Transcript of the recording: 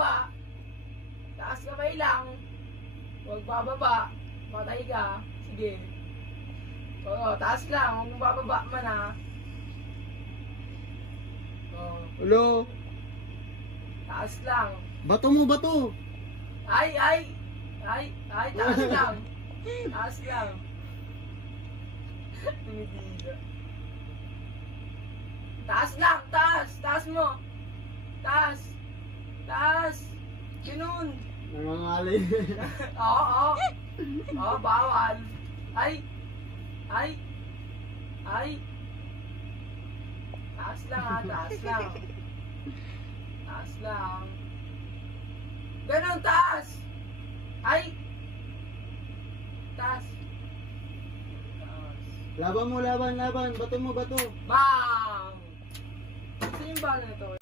bababa. Taas kamay lang. Huwag bababa. Patay ka. Sige. Oo, taas lang. Huwag mong bababa man ha. Oo. Ulo. Taas lang. Bato mo, bato. Ay, taas lang. Taas lang. Tumigiga. Taas lang, taas. Taas mo. Taas. Taas. Ganun. Nangangalay. Oo. Oo, bawal. Ay. Taas lang ha, taas lang. Taas lang. Ganun, taas. Ay. Taas. Taas. Laban mo, laban. Bato mo, bato. Bang! Sino yung bang na ito?